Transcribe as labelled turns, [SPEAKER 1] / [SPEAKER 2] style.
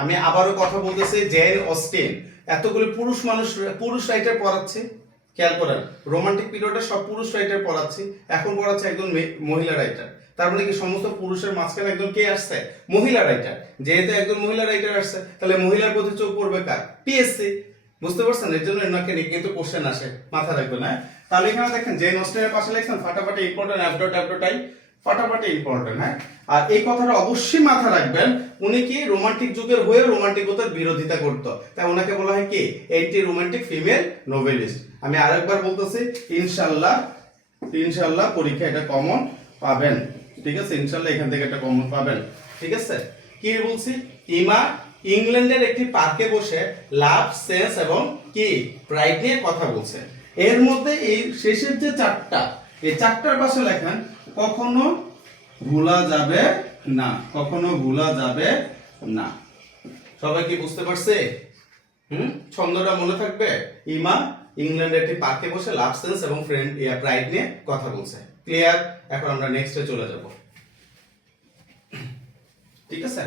[SPEAKER 1] আমি আবারও কথা বলতেছি জেন অস্টেন। এতগুলো পুরুষ মানুষ, পুরুষ রাইটার পড়াচ্ছে, খেয়াল করেন। রোমান্টিক পিরিয়ডে সব পুরুষ রাইটার পড়াচ্ছে, এখন পড়াচ্ছে একজন মহিলা রাইটার তার মানে কি সমস্ত পুরুষের মাঝখানে একজন কে আসছে? মহিলা রাইটার যেহেতু একজন মহিলা রাইটার আসছে, তাহলে মহিলার প্রতি চোখ পড়বে কার? পিএসসি বুঝতে পারছেন? এর জন্য এনাকে নিয়ে কিন্তু কোশ্চেন আসে মাথা রাখবেন হ্যাঁ? তাহলে এখানে দেখেন জেন অস্টিনের পাশে লিখছেন, ফাটাফাটি ইম্পর্টেন্ট অ্যাপডোট অ্যাপডোটাই ফাটাফাটি ইম্পর্টেন্ট হ্যাঁ? আর এই কথাটা অবশ্যই মাথা রাখবেন, উনি কি রোমান্টিক যুগের হয়ে রোমান্টিকতার বিরোধিতা করতো। তাই ওনাকে বলা হয় কি? এন্টি রোমান্টিক ফিমেল নোভেলিস্ট আমি আরেকবার বলতেছি, ইনশাল্লাহ ইনশাল্লাহ পরীক্ষা এটা কমন পাবেন। ঠিক আছে? ইনশাল্লাহ এখান থেকে একটা কমন পাবেন। ঠিক আছে? কি বলছি? ইমা ইংল্যান্ডের একটি পার্কে বসে লাভ, সেন্স এবং কি? প্রাইড নিয়ে কথা বলছে। এর মধ্যে এই শেষের যে চারটা এই চারটার পাশে লেখেন, কখনো ভোলা যাবে না, কখনো ভোলা যাবে না। সবাই কি বুঝতে পারছে? হুম? ছন্দটা মনে থাকবে? ইমা ইংল্যান্ডের একটি পার্কে বসে লাভ সেন্স এবং ফ্রেন্ড প্রাইড নিয়ে কথা বলছে। ক্লিয়ার? এখন আমরা নেক্সটে চলে যাব। ঠিক আছে?